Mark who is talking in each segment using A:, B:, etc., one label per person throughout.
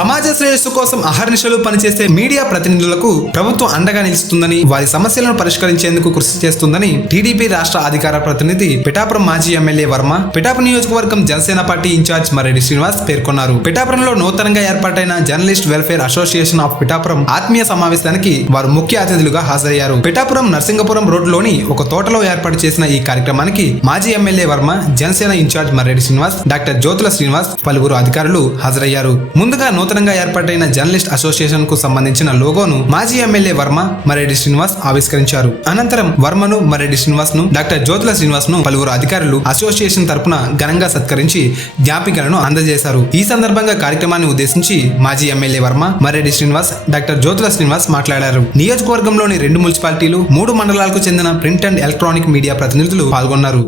A: ಸಮಾಜ సమాజ శ్రేయస్సు కోసం అహర్నిశలు పనిచేసే మీడియా ప్రతినిధులకు ప్రభుత్వం అండగా నిలుస్తుందని వారి సమస్యలను పరిష్కరించేందుకు కృషి చేస్తుందని టీడీపీ రాష్ట్ర అధికార ప్రతినిధి పిఠాపురం మాజీ ఎమ్మెల్యే వర్మ పిఠాపురం నియోజకవర్గం జనసేన పార్టీ ఇన్ఛార్జ్ మరెడ్డి శ్రీనివాస్ పేర్కొన్నారు. పిఠాపురంలో నూతనంగా ఏర్పాటైన journalist welfare association of Pithapuram ఆత్మీయ సమావేశానికి వారు ముఖ్య అతిథులుగా హాజరయ్యారు. పిఠాపురం నర్సింగపురం రోడ్లోని ఒక తోటలో ఏర్పాటు చేసిన ఈ కార్యక్రమానికి మాజీ MLA Varma Janasena incharge Marreddy Srinivas doctor Jyothula Srinivas పలువురు అధికారులు హాజరయ్యారు. ముందుగా నూతనంగా ఏర్పాటైన జర్నలిస్ట్ అసోసియేషన్కు సంబంధించిన లోగోను మాజీ ఎమ్మెల్యే వర్మ మరెడ్డి శ్రీనివాస్ ఆవిష్కరించారు. అనంతరం వర్మను మరెడ్డి శ్రీనివాస్ను డాక్టర్ జ్యోతుల శ్రీనివాస్ను పలువురు అధికారులు అసోసియేషన్ తరపున ఘనంగా సత్కరించి జ్ఞాపికలను అందజేశారు. ఈ సందర్భంగా కార్యక్రమాన్ని ఉద్దేశించి మాజీ ఎమ్మెల్యే వర్మ మరెడ్డి శ్రీనివాస్ డాక్టర్ జ్యోతుల శ్రీనివాస్ మాట్లాడారు. నియోజకవర్గంలోని రెండు మున్సిపాలిటీలు మూడు మండలాలకు చెందిన ప్రింట్ అండ్ ఎలక్ట్రానిక్ మీడియా ప్రతినిధులు పాల్గొన్నారు.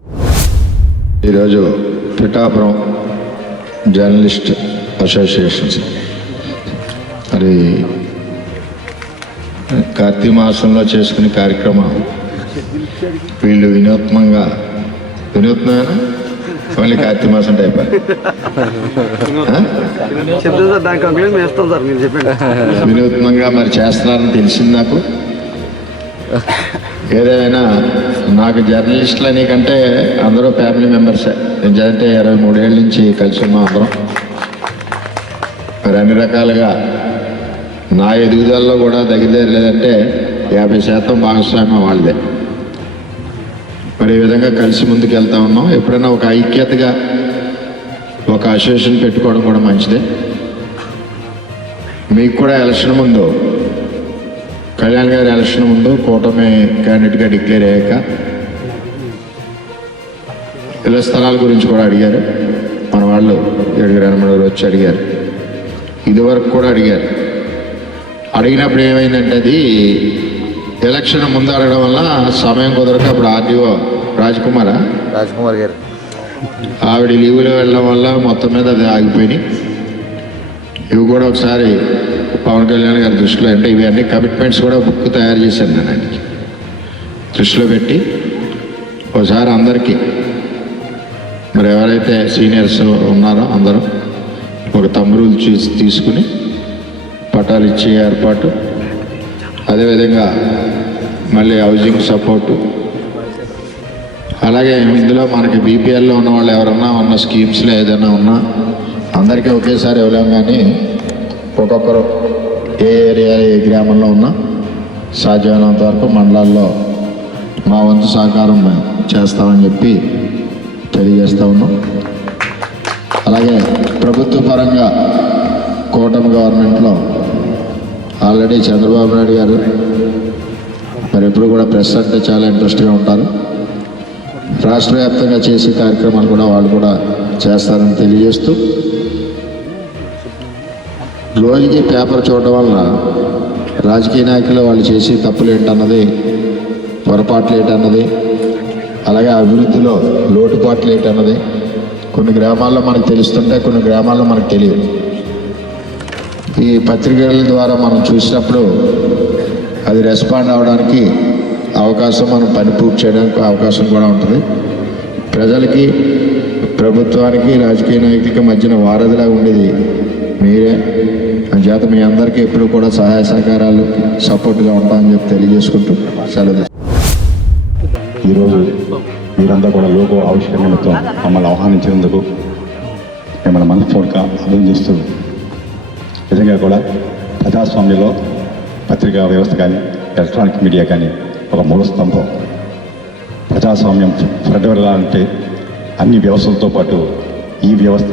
B: ఈరోజు పిఠాపురం జర్నలిస్ట్ అసోసియేషన్స్ మరి కార్తీక మాసంలో చేసుకునే కార్యక్రమం. వీళ్ళు వినూత్నంగా వినూత్నమేనా మళ్ళీ కార్తీక మాసం టైప్ వినూత్నంగా మరి చేస్తున్నారని తెలిసింది నాకు. ఏదైనా నాకు జర్నలిస్టులు అని కంటే అందరూ ఫ్యామిలీ మెంబర్సే. ఎందుకంటే ఇరవై మూడేళ్ళ నుంచి కలిసి ఉన్నాం అందరం. మరి అన్ని రకాలుగా నా ఎదుగుదలలో కూడా దగ్గర లేదంటే యాభై శాతం భాగస్వామ్యం వాళ్ళదే. మరి ఈ విధంగా కలిసి ముందుకు వెళ్తా ఉన్నాం. ఎప్పుడైనా ఒక ఐక్యతగా ఒక అసోసియేషన్ పెట్టుకోవడం కూడా మంచిదే. మీకు కూడా ఎలక్షన్ ముందు కళ్యాణ్ గారి ఎలక్షన్ ముందు కూటమి క్యాండిడేట్గా డిక్లేర్ అయ్యాక ఇళ్ళ స్థలాల గురించి కూడా అడిగారు. మన వాళ్ళు ఏడుగురు ఎనమడు వచ్చి అడిగారు. ఇదివరకు కూడా అడిగారు. అడిగినప్పుడు ఏమైందంటే అది ఎలక్షన్ ముందు అడగడం వల్ల సమయం కుదరక అప్పుడు ఆర్డీఓ రాజ్కుమారా
C: రాజ్కుమార్ గారు.
B: ఆవిడ లీవ్లో వెళ్ళడం వల్ల మొత్తం మీద అది ఆగిపోయినాయి. ఇవి కూడా ఒకసారి పవన్ కళ్యాణ్ గారి దృష్టిలో అంటే ఇవన్నీ కమిట్మెంట్స్ కూడా బుక్ తయారు చేశాను నేను ఆయనకి. దృష్టిలో పెట్టి ఒకసారి అందరికీ మరి ఎవరైతే సీనియర్స్ ఉన్నారో అందరూ ఒక తమ్మురులు చూసి తీసుకుని పటాలు ఇచ్చే ఏర్పాటు. అదేవిధంగా మళ్ళీ హౌజింగ్ సపోర్టు. అలాగే ఇందులో మనకి బీపీఎల్లో ఉన్న వాళ్ళు ఎవరన్నా ఉన్న స్కీమ్స్లో ఏదైనా ఉన్నా అందరికీ ఒకేసారి ఇవ్వలేం కానీ ఒక్కొక్కరు ఏ ఏరియా ఏ గ్రామంలో ఉన్నా సాధ్యమైనంత వరకు మండలాల్లో మా వంతు సహకారం చేస్తామని చెప్పి తెలియజేస్తా ఉన్నాం. అలాగే ప్రభుత్వ పరంగా కూటమి గవర్నమెంట్లో ఆల్రెడీ చంద్రబాబు నాయుడు గారు మరి ఎప్పుడు కూడా ప్రెస్ అంటే చాలా ఇంట్రెస్ట్గా ఉంటారు. రాష్ట్ర వ్యాప్తంగా చేసే కార్యక్రమాలు కూడా వాళ్ళు కూడా చేస్తారని తెలియజేస్తూ రోజుకి పేపర్ చూడడం వల్ల రాజకీయ నాయకులు వాళ్ళు చేసే తప్పులు ఏంటన్నది పొరపాట్లు ఏంటన్నది అలాగే అభివృద్ధిలో లోటుపాట్లు ఏంటన్నది కొన్ని గ్రామాల్లో మనకు తెలుస్తుంటే కొన్ని గ్రామాల్లో మనకు తెలియదు. ఈ పత్రికల ద్వారా మనం చూసినప్పుడు అది రెస్పాండ్ అవడానికి అవకాశం మనం పని పూర్తి చేయడానికి అవకాశం కూడా ఉంటుంది. ప్రజలకి ప్రభుత్వానికి రాజకీయ నాయకులకి మధ్యన వారధిలా ఉండేది మీరే. చేత మీ అందరికీ ఎప్పుడు కూడా సహాయ సహకారాలు సపోర్ట్గా ఉంటామని చెప్పి తెలియజేసుకుంటూ సెలవు
D: ఈరోజు మీరంతా కూడా లోగో ఆవిష్కరణలతో మమ్మల్ని ఆహ్వానించినందుకు మిమ్మల్ని మనస్ఫూర్తిగా అభినందిస్తూ నిజంగా కూడా ప్రజాస్వామ్యంలో పత్రికా వ్యవస్థ కానీ ఎలక్ట్రానిక్ మీడియా కానీ ఒక మూల స్తంభం ప్రజాస్వామ్యం ఫ్రెడ్వెళ్ళాలంటే అన్ని వ్యవస్థలతో పాటు ఈ వ్యవస్థ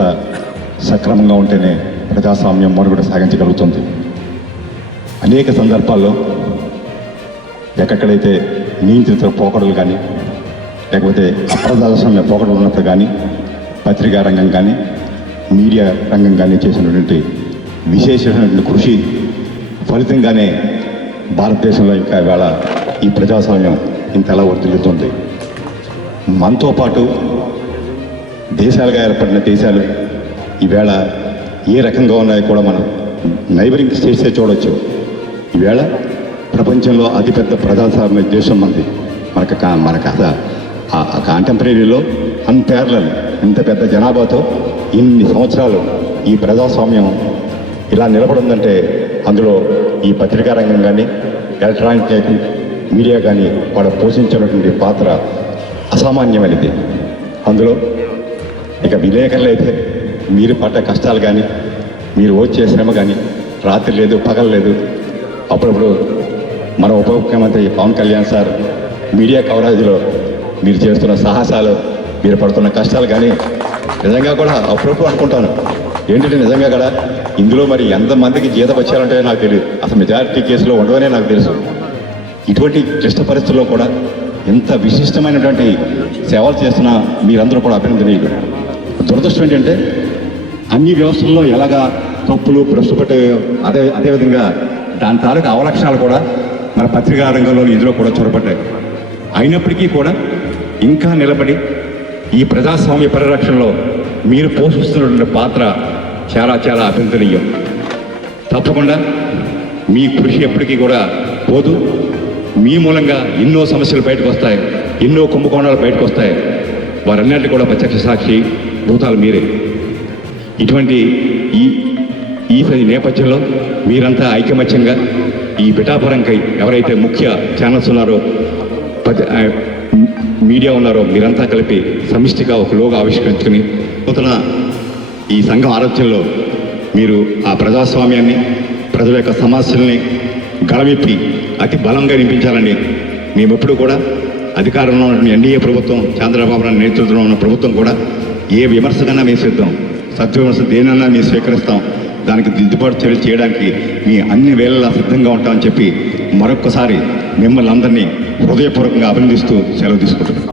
D: సక్రమంగా ఉంటేనే ప్రజాస్వామ్యం మనుగడ సాగించగలుగుతుంది. అనేక సందర్భాల్లో ఎక్కడైతే నియంత్రిత పోకడలు కానీ లేకపోతే అప్రదాస్వామ్య పోకడలు ఉన్నప్పుడు కానీ పత్రికా రంగం కానీ మీడియా రంగం కానీ చేసినటువంటి విశేషమైనటువంటి కృషి ఫలితంగానే భారతదేశంలో ఇంకా ఇవాళ ఈ ప్రజాస్వామ్యం ఇంతలా వర్తిల్లుతుంది మనతో పాటు దేశాలుగా ఏర్పడిన దేశాలు ఈవేళ ఏ రకంగా ఉన్నాయో కూడా మనం నైబరింగ్ స్టేట్సే చూడొచ్చు. ఈవేళ ప్రపంచంలో అతిపెద్ద ప్రజాస్వామ్య దేశం మనది. మనకు కా- మన కథ ఆ కాంటెంపరీలో అన్పేర్లల్ ఇంత పెద్ద జనాభాతో ఇన్ని సంవత్సరాలు ఈ ప్రజాస్వామ్యం ఇలా నిలబడిందంటే అందులో ఈ పత్రికా రంగం కానీ ఎలక్ట్రానిక్ మీడియా కానీ వాడు పోషించినటువంటి పాత్ర అసామాన్యమైనది. అందులో ఇక విలేకరులు అయితే మీరు పడ్డ కష్టాలు కానీ మీరు వచ్చే శ్రమ కానీ రాత్రి లేదు పగలు లేదు. అప్పుడప్పుడు మన ఉప ముఖ్యమంత్రి పవన్ కళ్యాణ్ సార్ మీడియా కవరేజ్లో మీరు చేస్తున్న సాహసాలు మీరు పడుతున్న కష్టాలు కానీ నిజంగా కూడా అప్పుడప్పుడు అనుకుంటాను. ఏంటంటే నిజంగా కూడా ఇందులో మరి ఎంతమందికి జీతం వచ్చారంటే నాకు తెలియదు. అసలు మెజారిటీ కేసులో ఉండవనే నాకు తెలుసు. ఇటువంటి క్లిష్ట పరిస్థితుల్లో కూడా ఎంత విశిష్టమైనటువంటి సేవలు చేస్తున్న మీరందరూ కూడా అభినందనీయులు. దురదృష్టం ఏంటంటే అన్ని వ్యవస్థల్లో ఎలాగా తప్పులు భ్రష్టుపట్టే అదే అదేవిధంగా దాని తాలూకు అవలక్షణాలు కూడా మన పత్రికా రంగంలో ఇందులో కూడా చొరబడ్డాయి. అయినప్పటికీ కూడా ఇంకా నిలబడి ఈ ప్రజాస్వామ్య పరిరక్షణలో మీరు పోషిస్తున్నటువంటి పాత్ర చాలా చాలా అభినందనీయం. తప్పకుండా మీ కృషి ఎప్పటికీ కూడా పోదు. మీ మూలంగా ఎన్నో సమస్యలు బయటకు వస్తాయి. ఎన్నో కుంభకోణాలు బయటకు వస్తాయి. వారన్నింటి కూడా ప్రత్యక్ష సాక్షి భూతాలు మీరే. ఇటువంటి ఈ ఈ నేపథ్యంలో మీరంతా ఐకమత్యంగా ఈ పిఠాపురంకై ఎవరైతే ముఖ్య ఛానల్స్ ఉన్నారో మీడియా ఉన్నారో మీరంతా కలిపి సమిష్టిగా ఒక లోగా ఆవిష్కరించుకుని నూతన ఈ సంఘం ఆరోగ్యంలో మీరు ఆ ప్రజాస్వామ్యాన్ని ప్రజల యొక్క సమస్యల్ని గళమెప్పి అతి బలంగా నింపించాలని మేమెప్పుడు కూడా అధికారంలో ఉన్న ఎన్డీఏ ప్రభుత్వం చంద్రబాబు నాయుడు నేతృత్వంలో ఉన్న ప్రభుత్వం కూడా ఏ విమర్శకన్నా మేము సిద్ధం సత్యవిమర్శ దేనన్నా మేము స్వీకరిస్తాం. దానికి దిద్దుబాటు చర్యలు చేయడానికి మీ అన్ని వేళలా సిద్ధంగా ఉంటామని చెప్పి మరొక్కసారి మిమ్మల్ని అందరినీ హృదయపూర్వకంగా అభినందిస్తూ సెలవు తీసుకుంటున్నాం.